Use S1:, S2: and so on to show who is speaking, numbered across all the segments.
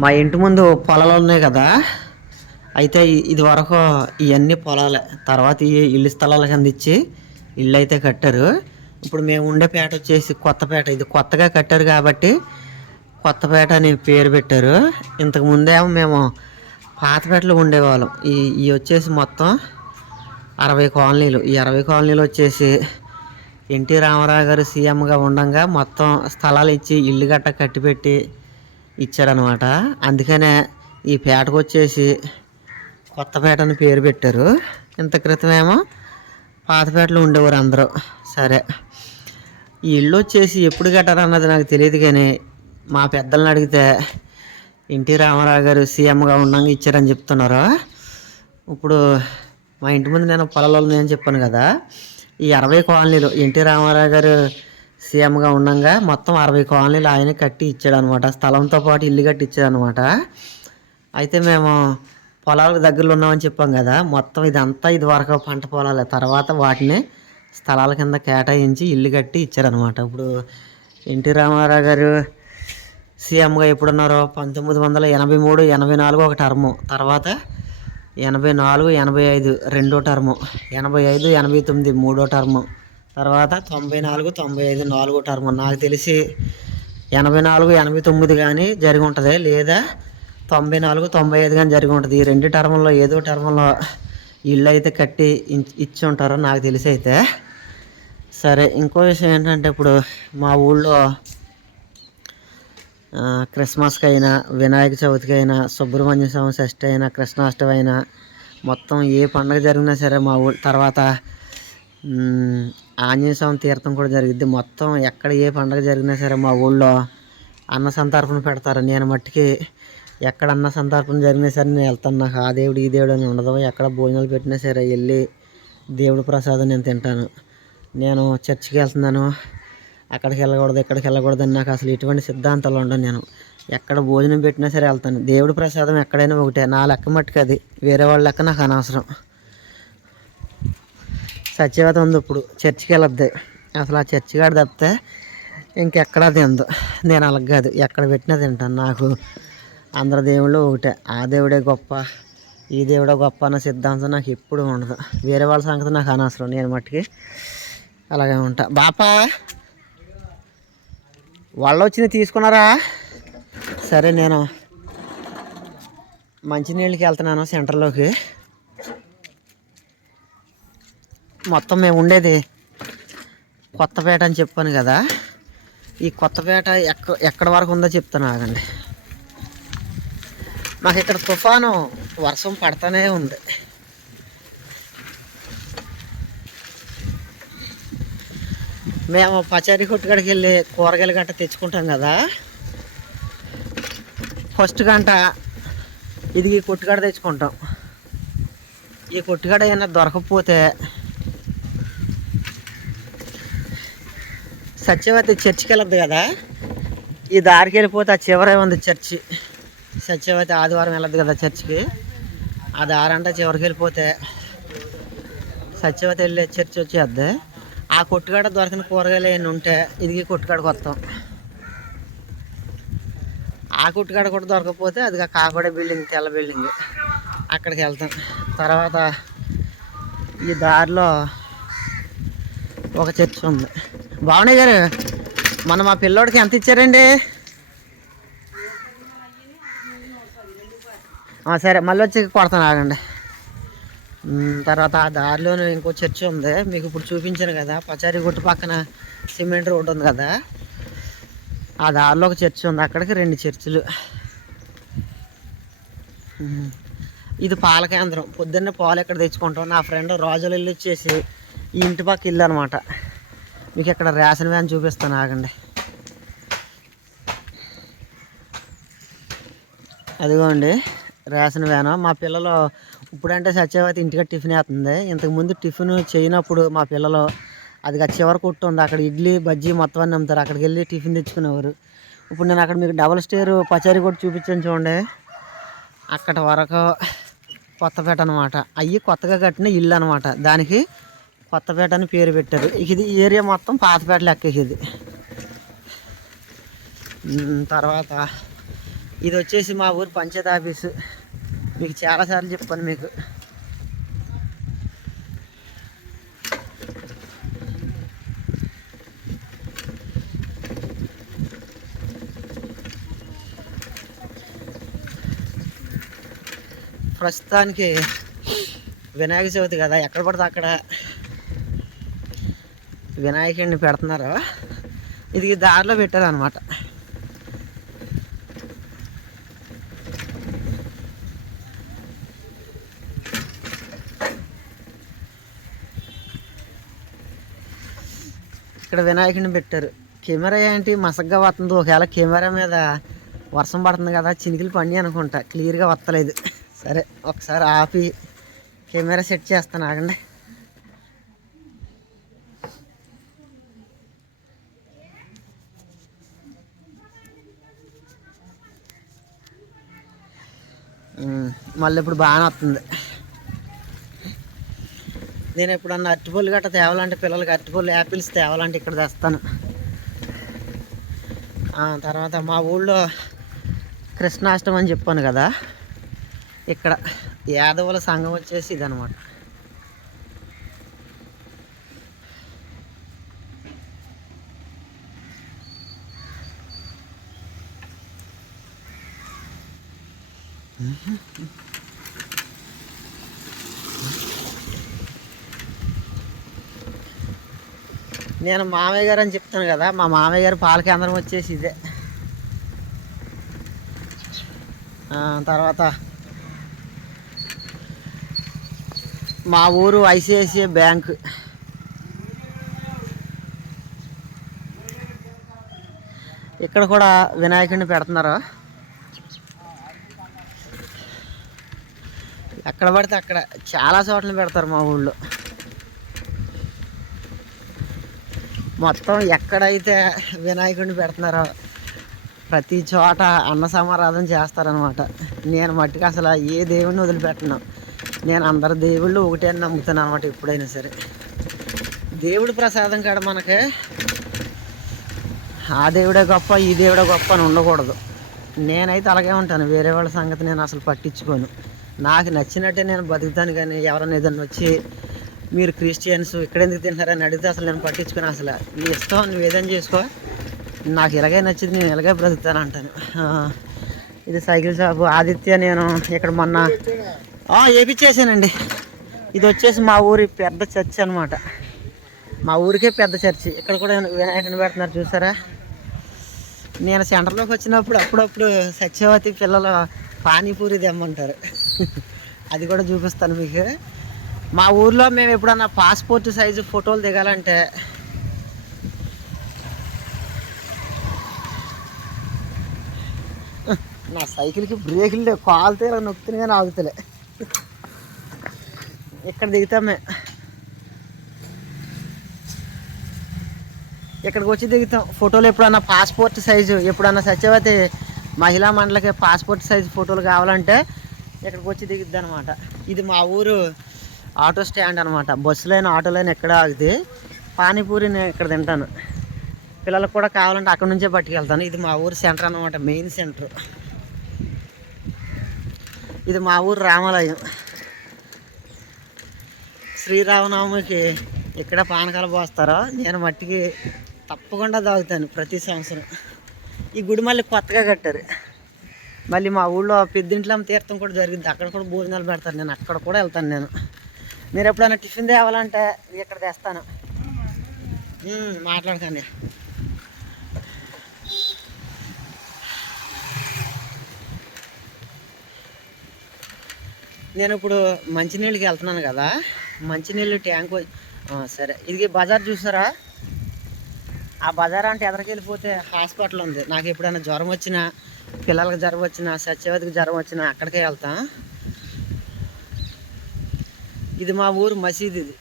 S1: మా ఇంటి ముందు పొలాలు ఉన్నాయి కదా. అయితే ఇది వరకు ఇవన్నీ పొలాలే. తర్వాత ఈ ఇల్లు స్థలాల కింద ఇచ్చి ఇల్లు అయితే కట్టారు. ఇప్పుడు మేము ఉండే పేట వచ్చేసి కొత్తపేట ఇది కొత్తగా కట్టారు కాబట్టి కొత్తపేట అని పేరు పెట్టారు. ఇంతకు ముందేమో మేము పాతపేటలో ఉండేవాళ్ళం. ఈ ఈ వచ్చేసి మొత్తం అరవై కాలనీలు. ఈ అరవై కాలనీలు వచ్చేసి ఎన్టీ రామారావు గారు సీఎంగా ఉండగా మొత్తం స్థలాలు ఇచ్చి ఇల్లు గట్ట కట్టిపెట్టి ఇచ్చారనమాట అందుకనే ఈ పేటకు వచ్చేసి కొత్తపేట అని పేరు పెట్టారు. ఇంత క్రితమేమో పాతపేటలో ఉండేవారు అందరూ. సరే. ఈ ఇల్లు వచ్చేసి ఎప్పుడు కట్టారన్నది నాకు తెలియదు కానీ మా పెద్దలను అడిగితే ఎన్టీ రామారావు గారు సీఎంగా ఉన్నాక ఇచ్చారని చెప్తున్నారు. ఇప్పుడు మా ఇంటి ముందు నేను పొలాలు నేను చెప్పాను కదా. ఈ అరవై కాలనీలు ఎన్టీ రామారావు గారు సీఎంగా ఉండగా మొత్తం అరవై కాలనీలు ఆయన కట్టి ఇచ్చాడు అనమాట స్థలంతో పాటు ఇల్లు కట్టి ఇచ్చాడు అనమాట అయితే మేము పొలాలకు దగ్గరలో ఉన్నామని చెప్పాం కదా మొత్తం ఇదంతా ఇది వరకు పంట పొలాలే. తర్వాత వాటిని స్థలాల కింద కేటాయించి ఇల్లు కట్టి ఇచ్చారనమాట. ఇప్పుడు ఎన్టీ రామారావు గారు సీఎంగా ఎప్పుడున్నారో పంతొమ్మిది వందల ఎనభై మూడు ఎనభై నాలుగు ఒక టర్ము. తర్వాత ఎనభై నాలుగు ఎనభై ఐదు రెండో టర్ము. ఎనభై ఐదు ఎనభై తొమ్మిది మూడో టర్ము. తర్వాత తొంభై నాలుగు తొంభై ఐదు నాలుగో టర్మ్ నాకు తెలిసి ఎనభై నాలుగు ఎనభై తొమ్మిది కానీ జరిగి ఉంటుంది. లేదా తొంభై నాలుగు తొంభై ఐదు కానీ జరిగి ఉంటుంది. ఈ రెండు టర్మ్లో ఏదో టర్మ్లో ఇల్లు అయితే కట్టి ఇచ్చి ఉంటారో నాకు తెలిసి అయితే. సరే ఇంకో విషయం ఏంటంటే ఇప్పుడు మా ఊళ్ళో క్రిస్మస్కి అయినా వినాయక చవితికి అయినా సుబ్రహ్మణ్య స్వామి షష్ఠి అయినా కృష్ణాష్టమి అయినా మొత్తం ఏ పండుగ జరిగినా సరే మా ఊళ్ళో తర్వాత ఆంజనేయ స్వామి తీర్థం కూడా జరిగిద్ది. మొత్తం ఎక్కడ ఏ పండుగ జరిగినా సరే మా ఊళ్ళో అన్న సంతర్పణ పెడతారు. నేను మట్టికి ఎక్కడ అన్న సంతర్పణ జరిగినా సరే నేను వెళ్తాను. నాకు ఆ దేవుడు ఈ దేవుడు అని ఉండదు. ఎక్కడ భోజనాలు పెట్టినా సరే వెళ్ళి దేవుడి ప్రసాదం నేను తింటాను. నేను చర్చికి వెళ్తున్నాను. అక్కడికి వెళ్ళకూడదు ఇక్కడికి వెళ్ళకూడదు అని నాకు అసలు ఎటువంటి సిద్ధాంతాలు ఉండవు నేను. ఎక్కడ భోజనం పెట్టినా సరే వెళ్తాను. దేవుడి ప్రసాదం ఎక్కడైనా ఒకటే. నా లెక్క మట్టుకు అది. వేరే వాళ్ళ లెక్క నాకు అనవసరం. సత్యవత ఉంది ఇప్పుడు. చర్చికి వెళ్ళొద్ది. అసలు ఆ చర్చి కాడ తప్పితే ఇంకెక్కడా తిందు. నేను అలాగ కాదు. ఎక్కడ పెట్టినా తింటాను నాకు. అందరి దేవుళ్ళు ఒకటే. ఆ దేవుడే గొప్ప. ఈ దేవుడే గొప్ప అన్న సిద్ధాంతం నాకు ఎప్పుడు ఉండదు. వేరే వాళ్ళ సంగతి నాకు అనవసరం. నేను మట్టుకి అలాగే ఉంటా. బాపా! వాళ్ళు వచ్చింది తీసుకున్నారా? సరే నేను మంచినీళ్ళకి వెళ్తున్నాను సెంటర్లోకి. మొత్తం మేము ఉండేది కొత్తపేట అని చెప్పాను కదా. ఈ కొత్తపేట ఎక్క ఎక్కడ వరకు ఉందో చెప్తాను ఆగండి. మాకు ఇక్కడ తుఫాను వర్షం పడతానే ఉంది. మేము పచారీ కొట్టుకాడికి వెళ్ళి కూరగాయలు గంట తెచ్చుకుంటాం కదా. ఫస్ట్ గంట ఇది ఈ కొట్టుకాడ తెచ్చుకుంటాం. ఈ కొట్టుకాడ ఏమైనా దొరకకపోతే సత్యవతి చర్చికి వెళ్ళద్దు కదా? ఈ దారికి వెళ్ళిపోతే ఆ చివరే ఉంది చర్చి. సత్యవతి ఆదివారం వెళ్ళదు కదా చర్చికి? ఆ దారంటే చివరికి వెళ్ళిపోతే సత్యవతి వెళ్ళే చర్చి వచ్చేద్ది. ఆ కొట్టుకాడ దొరికిన కూరగాయలు ఏమైనా ఉంటే ఇది కొట్టుకాడకు కొట్టుకాడకి వస్తాం. ఆ కొట్టుకాడ కూడా దొరకకపోతే అది కాకూడ బిల్డింగ్ తెల్ల బిల్డింగ్ అక్కడికి వెళ్తాం. తర్వాత ఈ దారిలో ఒక చర్చి ఉంది. భావనయ్య గారు మన మా పిల్లోడికి ఎంత ఇచ్చారండి? సరే మళ్ళీ వచ్చి కొడతాను ఆగండి. తర్వాత ఆ దారిలోనే ఇంకో చర్చి ఉంది. మీకు ఇప్పుడు చూపించాను కదా పచారీ గుట్టు పక్కన సిమెంట్ రోడ్ ఉంది కదా. ఆ దారిలో ఒక చర్చి ఉంది. అక్కడికి రెండు చర్చిలు. ఇది పాల కేంద్రం. పొద్దున్నే పాలు ఎక్కడ తెచ్చుకుంటాం? నా ఫ్రెండ్ రోజులు ఇల్లు వచ్చేసి ఈ ఇంటి పక్క ఇల్లు అనమాట మీకు ఇక్కడ రేషన్ వ్యాన్ చూపిస్తాను ఆగండి. అదిగోండి రేషన్ వ్యాన్. మా పిల్లలు ఇప్పుడంటే సత్యవతి ఇంటికి టిఫిన్ వేస్తుంది. ఇంతకుముందు టిఫిన్ చేయనప్పుడు మా పిల్లలు అది చివరి కొట్టు ఉంది. అక్కడ ఇడ్లీ బజ్జీ మొత్తం అన్నీ అమ్ముతారు. అక్కడికి వెళ్ళి టిఫిన్ తెచ్చుకునేవారు. ఇప్పుడు నేను అక్కడ మీకు డబల్ స్టేర్ పచారీ కూడా చూపించాను చూడండి. అక్కడ వరకు కొత్తపేట అనమాట అవి కొత్తగా కట్టిన ఇల్లు అనమాట. దానికి కొత్తపేట అని పేరు పెట్టారు. ఇది ఏరియా మొత్తం పాతపేట లెక్క ఇది. తర్వాత ఇది వచ్చేసి మా ఊరు పంచాయతీ ఆఫీసు. మీకు చాలాసార్లు చెప్పాను మీకు. ప్రస్తుతానికి వినాయక చవితి కదా ఎక్కడ పడితే అక్కడ. వినాయకుడిని పెడుతున్నారు? ఇది దారిలో పెట్టారు అనమాట ఇక్కడ వినాయకుడిని పెట్టారు. కెమెరా ఏంటి? మసగ్గా వస్తుంది. ఒకవేళ కెమెరా మీద వర్షం పడుతుంది కదా చినికిలు పండి అనుకుంటా. క్లియర్గా వస్తలేదు. సరే ఒకసారి ఆపి కెమెరా సెట్ చేస్తాను. ఆగండి. మళ్ళీ ఇప్పుడు బాగానే వస్తుంది. నేను ఎప్పుడన్నా అరటిపళ్ళు గట్ట తేవాలంటే పిల్లలకి అరటిపళ్ళు యాపిల్స్ తేవాలంటే ఇక్కడ తెస్తాను. తర్వాత మా ఊళ్ళో కృష్ణాష్టమి అని చెప్పాను కదా ఇక్కడ యాదవుల సంఘం వచ్చేసి ఇదనమాట నేను మామయ్య గారు అని చెప్తాను కదా మా మామయ్య గారు పాల కేంద్రం వచ్చేసి ఇదే. తర్వాత మా ఊరు ఐసిఐసిఐ బ్యాంక్. ఇక్కడ కూడా వినాయకుడిని పెడుతున్నారు. ఎక్కడ పడితే అక్కడ. చాలా చోట్ల పెడతారు మా ఊళ్ళో. మొత్తం ఎక్కడైతే వినాయకుడిని పెడుతున్నారో ప్రతి చోట అన్న సమారాధన చేస్తారనమాట నేను మట్టుకు అసలు ఏ దేవుడిని వదిలిపెట్టను. నేను అందరు దేవుళ్ళు ఒకటే అని నమ్ముతాను అనమాట ఎప్పుడైనా సరే. దేవుడి ప్రసాదం కాడ మనకి ఆ దేవుడే గొప్ప ఈ దేవుడే గొప్ప అని ఉండకూడదు. నేనైతే అలాగే ఉంటాను. వేరే వాళ్ళ సంగతి నేను అసలు పట్టించుకోను. నాకు నచ్చినట్టే నేను బతుకుతాను కానీ ఎవరైనా ఏదైనా వచ్చి మీరు క్రిస్టియన్స్ ఇక్కడ ఎందుకు తింటారని అడిగితే అసలు నేను పట్టించుకుని. అసలు నీ ఇష్టం నువ్వు ఏదైనా చేసుకో. నాకు ఇలాగే నచ్చింది నేను ఇలాగే బ్రతుకుతాను అంటాను. ఇది సైకిల్ షాపు. ఆదిత్య నేను ఇక్కడ మొన్న ఆ, ఇది వచ్చేసి మా ఊరి పెద్ద చర్చ్ అనమాట మా ఊరికే పెద్ద చర్చి. ఇక్కడ కూడా వినాయకుని పెడుతున్నారు చూసారా? నేను సెంటర్లోకి వచ్చినప్పుడు అప్పుడప్పుడు సత్యవతి పిల్లలు పానీపూరి తెమ్మంటారు. అది కూడా చూపిస్తాను మీకు. మా ఊర్లో మేము ఎప్పుడన్నా పాస్పోర్ట్ సైజు ఫోటోలు దిగాలంటే నా సైకిల్కి బ్రేకులు లేవు. కాలుతే ఇలా నొక్కుతుంది కానీ ఆగుతలే. ఇక్కడ దిగుతామే ఇక్కడికి వచ్చి దిగుతాం? ఫోటోలు ఎప్పుడన్నా పాస్పోర్ట్ సైజు ఎప్పుడన్నా సత్యవతి మహిళా మండలికి పాస్పోర్ట్ సైజ్ ఫోటోలు కావాలంటే ఇక్కడికి వచ్చి దిగుద్ది అనమాట ఇది మా ఊరు ఆటో స్టాండ్ అనమాట బస్సులైన ఆటోలైన ఎక్కడ ఆగితే పానీపూరి నేను ఇక్కడ తింటాను. పిల్లలకు కూడా కావాలంటే అక్కడ నుంచే పట్టుకెళ్తాను. ఇది మా ఊరు సెంటర్ అనమాట మెయిన్ సెంటర్. ఇది మా ఊరు రామాలయం. శ్రీరామనవమికి ఇక్కడ పానకాలు పోస్తారో నేను మట్టికి తప్పకుండా తాగుతాను ప్రతి సంవత్సరం. ఈ గుడి మళ్ళీ కొత్తగా కట్టారు. మళ్ళీ మా ఊళ్ళో పెద్దింట్లమ్మ తీర్థం కూడా జరిగింది. అక్కడ కూడా భోజనాలు పెడతాను నేను. అక్కడ కూడా వెళ్తాను నేను. మీరు ఎప్పుడైనా టిఫిన్ తేవాలంటే ఇక్కడ తెస్తాను. మాట్లాడకండి నేను. ఇప్పుడు మంచినీళ్ళకి వెళ్తున్నాను కదా. మంచినీళ్ళు ట్యాంక్ సరే. ఇది బజార్ చూసారా? ఆ బజార్ అంటే ఎదరికి వెళ్ళిపోతే హాస్పిటల్ ఉంది. నాకు ఎప్పుడైనా జ్వరం వచ్చినా పిల్లలకి జ్వరం వచ్చినా సత్యవతికి జ్వరం వచ్చినా అక్కడికే వెళ్తా. ఇది మా ఊరు మసీదు ఇది.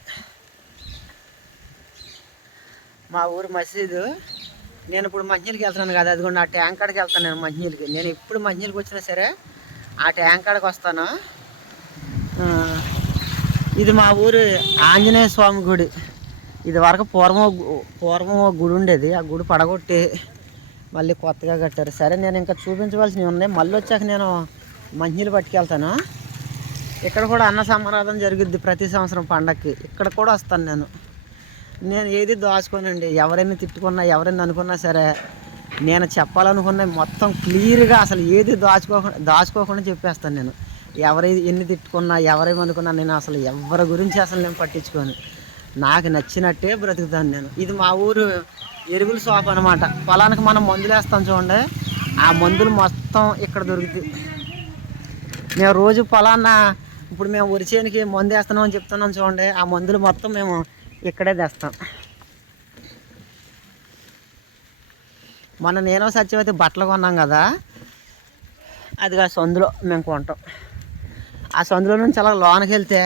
S1: మా ఊరు మసీదు. నేను ఇప్పుడు మంచినీళ్ళకి వెళ్తున్నాను కదా అదిగోండి ఆ ట్యాంక్ కాడికి వెళ్తాను నేను మంచినీళ్ళకి. నేను ఎప్పుడు మంచినీళ్ళకి వచ్చినా సరే ఆ ట్యాంక్ కాడికి వస్తాను. ఇది మా ఊరు ఆంజనేయ స్వామి గుడి. ఇది వరకు పూర్వం ఒక పూర్వం ఒక గుడి ఉండేది. ఆ గుడి పడగొట్టి మళ్ళీ కొత్తగా కట్టారు. సరే నేను ఇంకా చూపించవలసినవి ఉన్నాయి. మళ్ళీ వచ్చాక నేను మంచినీళ్ళు పట్టుకెళ్తాను. ఇక్కడ కూడా అన్న సమారాధన జరుగుద్ది ప్రతి సంవత్సరం పండక్కి. ఇక్కడ కూడా వస్తాను నేను. నేను ఏది దాచుకోనండి. ఎవరైనా తిట్టుకున్నా ఎవరైనా అనుకున్నా సరే నేను చెప్పాలనుకున్న మొత్తం క్లియర్గా అసలు ఏది దాచుకోకుండా దాచుకోకుండా చెప్పేస్తాను నేను. ఎవరై ఎన్ని తిట్టుకున్నా ఎవరేమనుకున్నా నేను అసలు ఎవరి గురించి అసలు నేను పట్టించుకోను. నాకు నచ్చినట్టే బ్రతుకుతాను నేను. ఇది మా ఊరు ఎరువుల షాప్ అనమాట పొలానికి మనం మందులు వేస్తాం చూడండి. ఆ మందులు మొత్తం ఇక్కడ దొరుకుతాయి. మేము రోజు పొలాన్న ఇప్పుడు మేము ఉరిచేనికి మందు వేస్తున్నాం అని చెప్తున్నాం చూడండి. ఆ మందులు మొత్తం మేము ఇక్కడే తెస్తాం. మొన్న నేను సత్యవతి బట్టలు కొన్నాం కదా. అది ఆ సందులో మేము కొంటాం. ఆ సందులో నుంచి అలా లోనకి వెళ్తే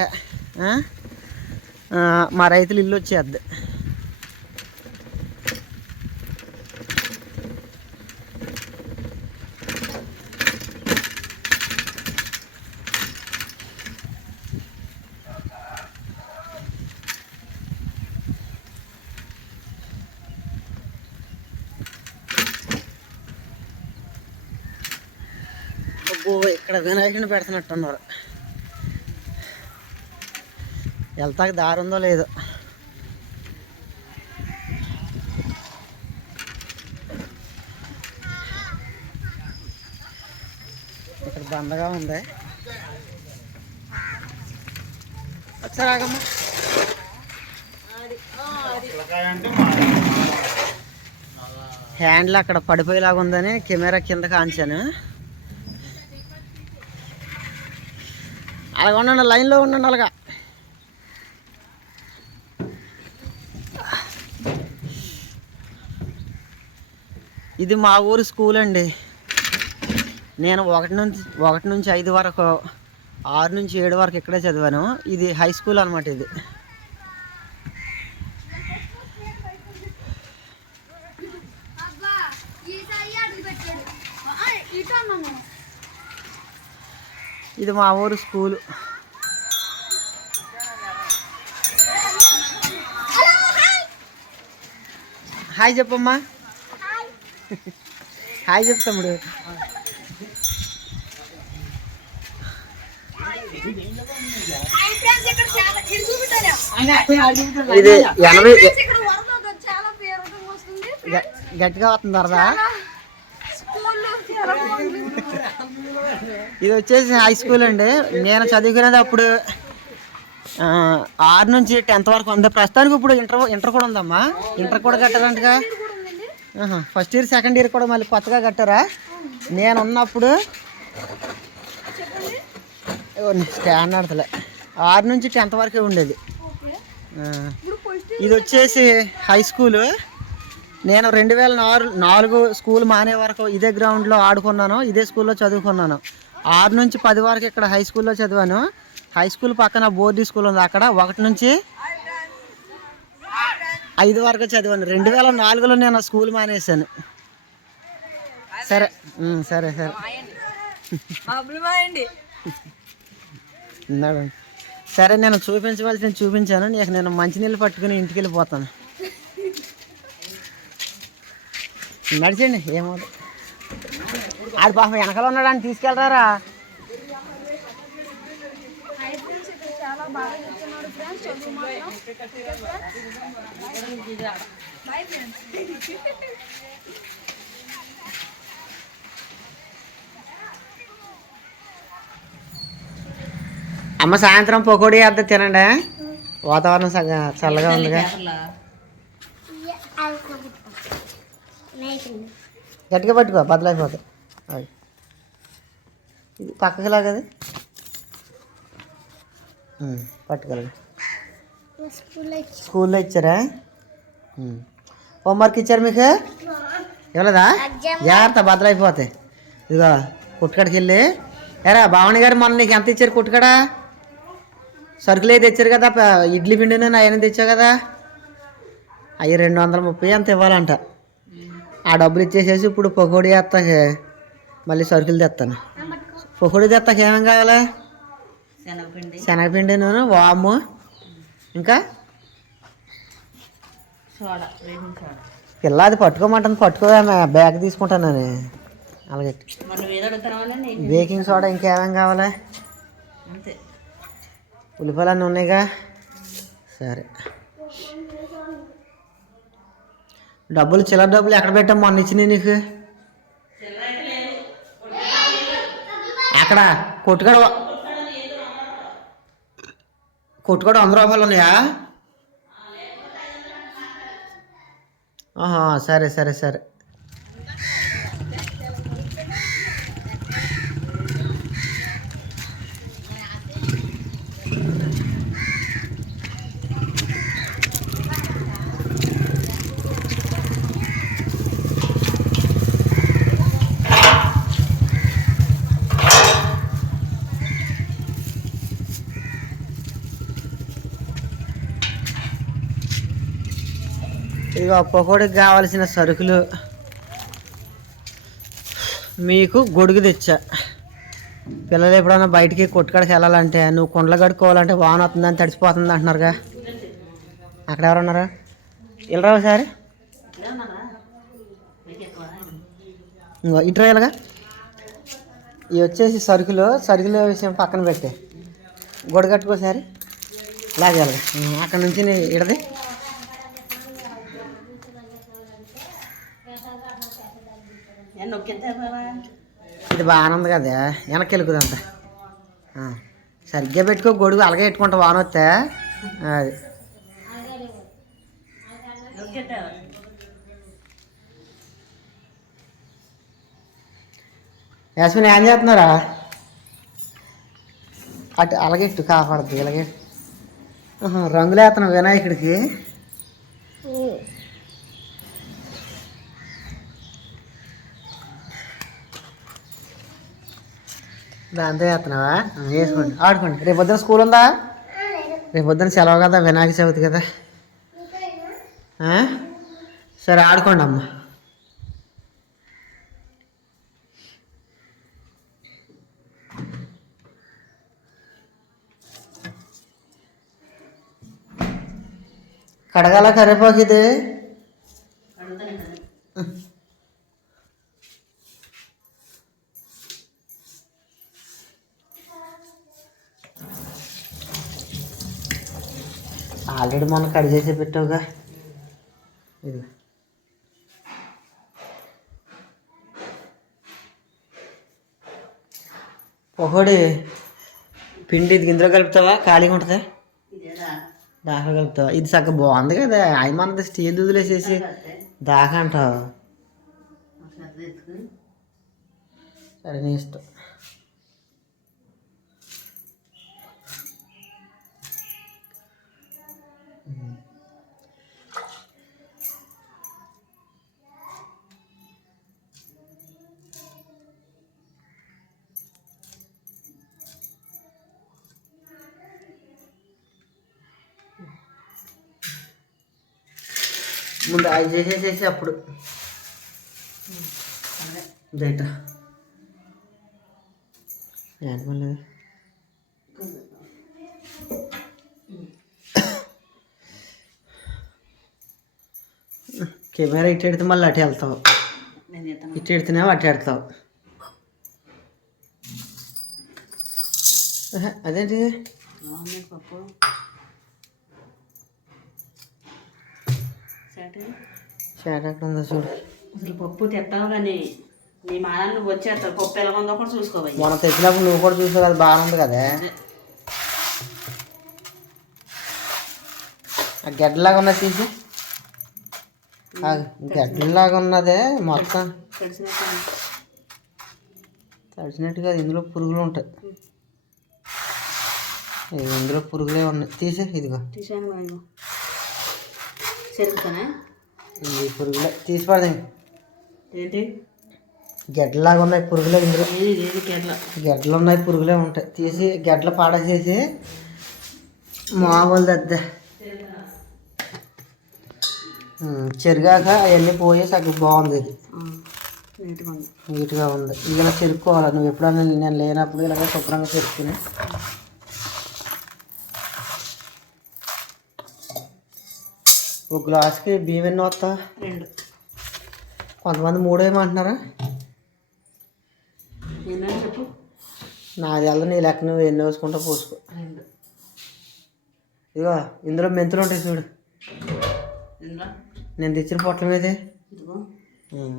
S1: మా రైతులు ఇల్లు వచ్చేద్ది. అబ్బో ఇక్కడ వినాయకుని పెడుతున్నట్టున్నారు. వెళ్తాక దారి ఉందో లేదో. ఇక్కడ బందగా ఉంది. ఒకసారి ఆగమ్మా హ్యాండ్లు అక్కడ పడిపోయేలాగా ఉందని కెమెరా కింద కాంచాను. అలాగ ఉండండి లైన్లో ఉండండి అలాగా. ఇది మా ఊరు స్కూల్ అండి. నేను ఒకటి నుంచి ఒకటి నుంచి ఐదు వరకు ఆరు నుంచి ఏడు వరకు ఇక్కడే చదివాను. ఇది హై స్కూల్ అనమాట ఇది. ఇది మా ఊరు స్కూల్. హాయ్ చెప్పమ్మా. హాయ్ చెప్తాముడు
S2: చాలా ఇది
S1: ఎనభై గట్టిగా వస్తుంది వరదా. ఇది వచ్చేసి హై స్కూల్ అండి. నేను చదువుకునేది అప్పుడు ఆ, ఆరు నుంచి టెన్త్ వరకు ఉంది. ప్రస్తుతానికి ఇప్పుడు ఇంటర్ ఇంటర్ కూడా ఉందమ్మా. ఇంటర్ కూడా ఆహా, ఫస్ట్ ఇయర్ సెకండ్ ఇయర్ కూడా మళ్ళీ కొత్తగా కట్టారా? నేను ఉన్నప్పుడు
S2: చెప్పండి
S1: స్టాండ్ ఆడతలే ఆరు నుంచి టెన్త్ వరకే ఉండేది. ఇది వచ్చేసి హై స్కూలు నేను రెండు వేల నాలుగు నాలుగు స్కూల్ మానే వరకు ఇదే గ్రౌండ్లో ఆడుకున్నాను ఇదే స్కూల్లో చదువుకున్నాను. ఆరు నుంచి పది వరకు ఇక్కడ హై స్కూల్లో చదివాను. హై స్కూల్ పక్కన బోర్డీ స్కూల్ ఉంది. అక్కడ ఒకటి నుంచి ఐదు వరకు చదివాను. రెండు వేల నాలుగులో నేను స్కూల్ మానేశాను. సరే. సరే సరే. సరే నేను చూపించవలసిన చూపించాను. నీకు నేను మంచినీళ్ళు పట్టుకుని ఇంటికి వెళ్ళిపోతాను నడిచండి ఏమవుతుంది ఆడు పాపం వెనకాల ఉన్నాడు అని తీసుకెళ్తారా? అమ్మ సాయంత్రం పకోడీ వేద్ద తినండి. వాతావరణం సగ చల్లగా ఉందిగా. గట్టిగా పట్టుకో బద్దలైపోతాయి అవి. ఇది పక్కకి లాగది. పట్టుకోలేదు స్కూల్లో ఇచ్చారా. హోంవర్క్ ఇచ్చారు? మీకు? ఇవ్వలేదా? జాగ్రత్త బద్దలైపోతాయి ఇదిగో కుట్టుకాడికి వెళ్ళి. ఎరా భావని గారు మొన్న నీకు ఎంత ఇచ్చారు కుట్టుకాడ? సరుకులు తెచ్చారు కదా ఇడ్లీ పిండిని అవన్నీ తెచ్చావు కదా? అవి రెండు వందల ముప్పై అంత ఇవ్వాలంట. ఆ డబ్బులు ఇచ్చేసేసి ఇప్పుడు పకోడీ వేస్తాకే మళ్ళీ సరుకులు తెస్తాను పకోడీ తెస్తాక ఏమేం కావాలి?
S3: శనగపిండి.
S1: శనగపిండి నూనె వాము ఇంకా?
S3: సోడా వేసిన
S1: పట్టుకోమంటుంది పట్టుకోవా బ్యాగ్ తీసుకుంటానని అలాగే. బేకింగ్ సోడా ఇంకేమేం కావాలి?
S3: అంతే.
S1: ఉల్లిపాయలు అన్నీ ఉన్నాయిగా? సరే. డబ్బులు చిల్లర డబ్బులు ఎక్కడ పెట్టాం మొన్న ఇచ్చినాయి నీకు? అక్కడ కొట్టుకాడ కొట్టుకాడ వంద రూపాయలు ఉన్నాయా? ఆహా, సరే సరే సరే. ఇక పకోడికి కావాల్సిన సరుకులు. మీకు గొడుగు తెచ్చా. పిల్లలు ఎప్పుడైనా బయటికి కొట్టుకాడికి వెళ్ళాలంటే నువ్వు కుండలు కడుక్కోవాలంటే వాన వస్తుందని తడిసిపోతుంది అంటున్నారుగా. అక్కడ ఎవరున్నారా? వెళ్ళరా ఒకసారి. ఇంకో ఇటు ఇలాగా. ఇవి వచ్చేసి సరుకులు సరుకుల విషయం పక్కన పెట్టే. గొడుగు కట్టుకోసారి లాగేయాలి అక్కడ నుంచి ఇడది. ఇది బాగానే ఉంది కదా వెనక్కి వెళ్ళుకుందంత సరిగ్గా పెట్టుకో గొడుగు అలాగే పెట్టుకుంటా వాన వస్తే. అది. యాస్మిన్ ఏం చేస్తున్నారా? అటు అలాగే ఇట్టు కాపాడద్దు ఇలాగే. ఆహా, రంగులు వేస్తున్నావు వినాయకుడికి దాంతో వేస్తున్నావా వేసుకోండి ఆడుకోండి రేపు పొద్దున స్కూల్ ఉందా? రేపు పొద్దున సెలవు కదా వినాయక చవితి కదా. ఆ? సరే ఆడుకోండి అమ్మ. కడగాల కరివేపాకు ఇది
S3: అడుగుతాను కదా
S1: ఆల్రెడీ మొన్న కడి చేసి పెట్టావుగా. ఇది ఒకటి పిండి ఇది ఇందులో కలుపుతావా? ఖాళీగా ఉంటుందా? దాకా కలుపుతావా? ఇది సగం బాగుంది కదా. అవి మనది స్టీల్ వదిలేసేసి దాకా అంటావు. సరే నీ ఇష్టం. ముందు అవి చేసేసేసి అప్పుడు. బయట. కెమెరా ఇటు ఎడితే మళ్ళీ అటు వెళ్తావు. ఇటు ఎడితేనేమో అటు ఆహా, అదేంటి
S3: పప్పు.
S1: ఉందో చూడు.
S3: అసలు పప్పు తెస్తావు కానీ నీ మానాన్ని నువ్వు వచ్చేస్తావు పప్పు ఎలా ఉందో కూడా చూసుకోవాలి
S1: మొన్న తెచ్చినప్పుడు నువ్వు కూడా చూసావు కదా బాగానే ఉంది కదా. ఆ గడ్డలాగా ఉన్నది తీసి. గడ్డలాగా ఉన్నదే మొత్తం. తడిచినట్టుగా ఇందులో పురుగులు ఉంటాయి. ఇందులో పురుగులే ఉన్నాయి. తీసే ఇదిగో.
S3: తీసాను
S1: ఈ పురుగులే. తీసి పడదే.
S3: ఏంటి?
S1: గడ్డలాగా ఉన్నాయి పురుగులే ఇందులో. గడ్డలు? ఉన్నాయి పురుగులే ఉంటాయి. తీసి గడ్డలు పాడేసేసి మామూలు దద్ద. చెరిగాక అవన్నీ పోయి సగం బాగుంది ఇది.
S3: నీట్గా ఉంది.
S1: ఇలా చెరుక్కోవాలి? నువ్వు ఎప్పుడైనా నేను లేనప్పుడు ఇలాగ శుభ్రంగా చెరుక్కుని ఒక గ్లాస్కి బియ్యం ఎన్ని వస్తా?
S3: రెండు.
S1: కొంతమంది మూడేమంటున్నారా
S3: చెప్పు?
S1: నాది వెళ్ళదు నీ లెక్క నువ్వు ఎన్ని వేసుకుంటా పోసుకో.
S3: రెండు.
S1: ఇదిగో ఇందులో మెంతులు ఉంటాయి చూడు. నేను తెచ్చిన పొట్ల మీదే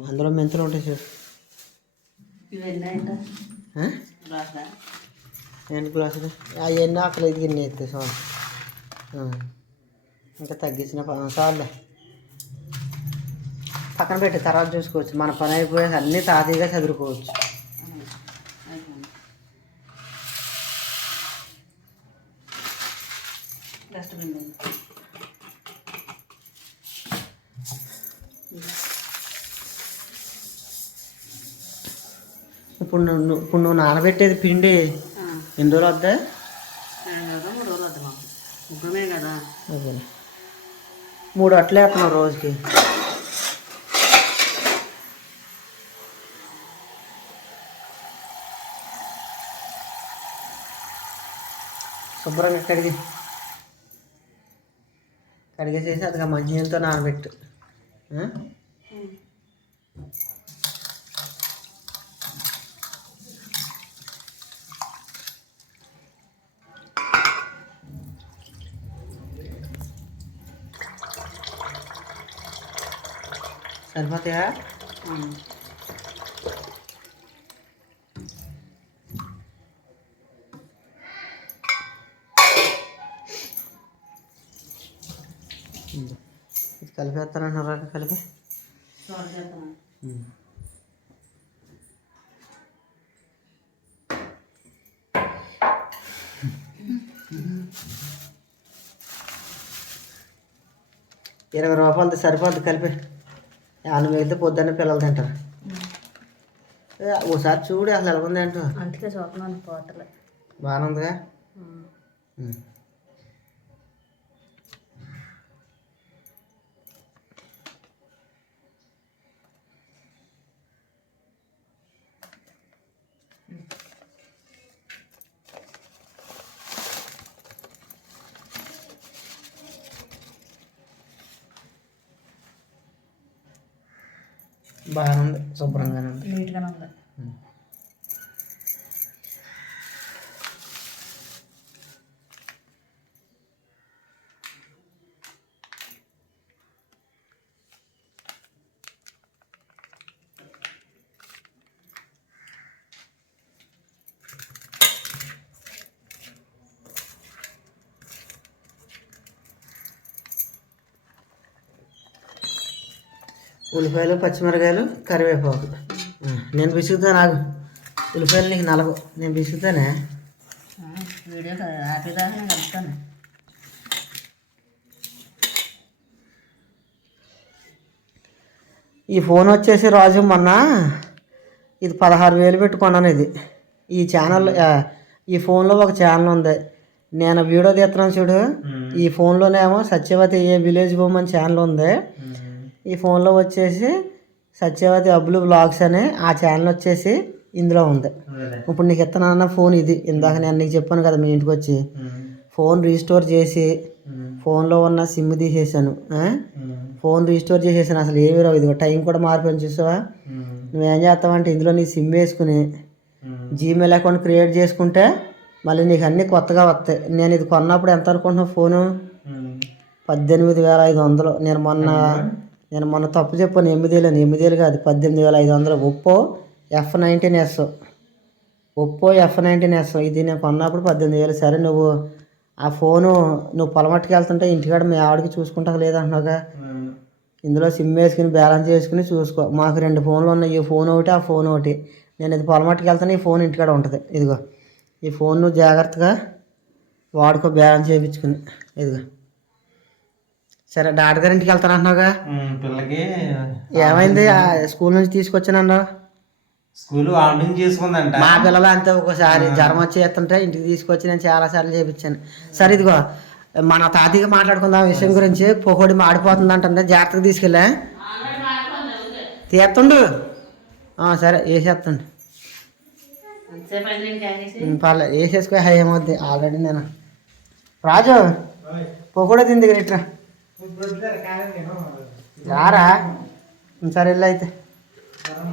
S1: అందులో మెంతులు ఉంటాయి చూడు. ఎన్ని గ్లాసులు అవన్నీ అక్కడ ఇది గిన్నె ఎత్తే ఆ. ఇంకా తగ్గించిన చాలులే పక్కన పెట్టి తర్వాత చూసుకోవచ్చు. మన పని అయిపోయాక అన్నీ తాతీగా చదువుకోవచ్చు. ఇప్పుడు నువ్వు ఇప్పుడు నువ్వు నానబెట్టేది పిండి ఎన్ని రోజులు వద్దా
S3: కదా మూడు రోజులు వద్దు మాకు ముగ్గురమే కదా
S1: అదే మూడు అట్లే వేస్తున్నావు రోజుకి. శుభ్రంగా కడిగి కడిగేసేసి అదిగా మంచినీళ్ళతో నానబెట్టు ఆ? సరిపోతాయా. ఇది కలిపేస్తానంటున్నారా కలిపి. ఇరవై రూపాయలది సరిపోద్ది కలిపి. వాళ్ళు మిగిలితే పొద్దున్న పిల్లలు తింటారు. ఓసారి చూడు అసలు ఎలా ఉంది అంటూ
S3: అందుకే చూస్తున్నాను
S1: బాగానే ఉందిగా? బాగానే ఉంది శుభ్రంగానే ఉంది
S3: నీట్గానే ఉంది
S1: ఉల్లిపాయలు పచ్చిమిరకాయలు కరివేపాకు. నేను బిసుకుతా నాకు ఉల్లిపాయలు నీకు నలగవు నేను బిసుకుతానే
S3: ఆ, వీడియో హ్యాపీ దాకా నేను కలుస్తాను
S1: ఈ ఫోన్ వచ్చేసి రాజు మొన్న ఇది పదహారు వేలు పెట్టుకున్నాను ఇది. ఈ ఛానల్ ఈ ఫోన్లో ఒక ఛానల్ ఉంది. నేను వీడియో తీస్తున్నాను చూడు. ఈ ఫోన్లోనేమో సత్యవతి ఏ విలేజ్ బొమ్మని ఛానల్ ఉంది. ఈ ఫోన్లో వచ్చేసి సత్యవతి అబ్బులు బ్లాగ్స్ అని ఆ ఛానల్ వచ్చేసి ఇందులో ఉంది. ఇప్పుడు నీకు ఇస్తున్నాన్న ఫోన్ ఇది. ఇందాక నేను నీకు చెప్పాను కదా మీ ఇంటికి వచ్చి. ఫోన్ రీస్టోర్ చేసి ఫోన్లో ఉన్న సిమ్ తీసేసాను? ఫోన్ రీస్టోర్ చేసేసాను. అసలు ఏమి రావు. ఇది టైం కూడా మారిపోయింది చూసావా? నువ్వేం చేస్తావంటే ఇందులో నీ సిమ్ వేసుకుని జీమెయిల్ అకౌంట్ క్రియేట్ చేసుకుంటే మళ్ళీ నీకు అన్నీ కొత్తగా వస్తాయి. నేను ఇది కొన్నప్పుడు ఎంత అనుకుంటున్నావు ఫోను పద్దెనిమిది వేల ఐదు వందలు. నేను మొన్న నేను మొన్న తప్పు చెప్పాను ఎనిమిది ఎనిమిదేళ్ళు ఎనిమిది వేలు కాదు పద్దెనిమిది వేల ఐదు వందలు. Oppo F nineteen S. Oppo F nineteen S. ఇది నేను కొన్నప్పుడు పద్దెనిమిది వేలు. సరే నువ్వు ఆ ఫోను నువ్వు పొలమట్టుకు వెళ్తుంటే ఇంటికాడ మీ ఆవిడకి చూసుకుంటా లేదంటున్నావుగా ఇందులో సిమ్ వేసుకుని బ్యాలెన్స్ వేసుకుని చూసుకో. మాకు రెండు ఫోన్లు ఉన్నాయి. ఈ ఫోన్ ఒకటి ఆ ఫోన్ ఒకటి. నేను ఇది పొలమట్టుకు వెళ్తాను ఈ ఫోన్ ఇంటికాడ ఉంటుంది. ఇదిగో ఈ ఫోన్ నువ్వు జాగ్రత్తగా వాడుకో బ్యాలెన్స్ చేయించుకుని. ఇదిగో. సరే డాక్టర్ గారి ఇంటికి వెళ్తాను అంటున్నావుగా.
S4: పిల్లకి
S1: ఏమైంది? ఆ స్కూల్ నుంచి తీసుకొచ్చానన్నా.
S4: School vomiting చేసుకుందంట.
S1: మా పిల్లలు అంతే ఒకసారి జ్వరం వచ్చి ఎత్తుంటే ఇంటికి తీసుకొచ్చి నేను చాలా సార్లు చేయించాను సరే ఇదిగో మన తాతయ్యగా మాట్లాడుకుందాం ఆ విషయం గురించి. పొకోడి మాడిపోతుంది అంటే జాగ్రత్తగా తీసుకెళ్ళా. తీస్తుండు. ఆ, సరే వేసేస్తుండు. పర్లేదు వేసేసుకో హై ఏమవుద్ది ఆల్రెడీ నేను. రాజు పొకోడే తింది దగ్గర ఇట్రా. రారా ఉమ్, సరే వెళ్ళు అయితే
S4: నమస్కారం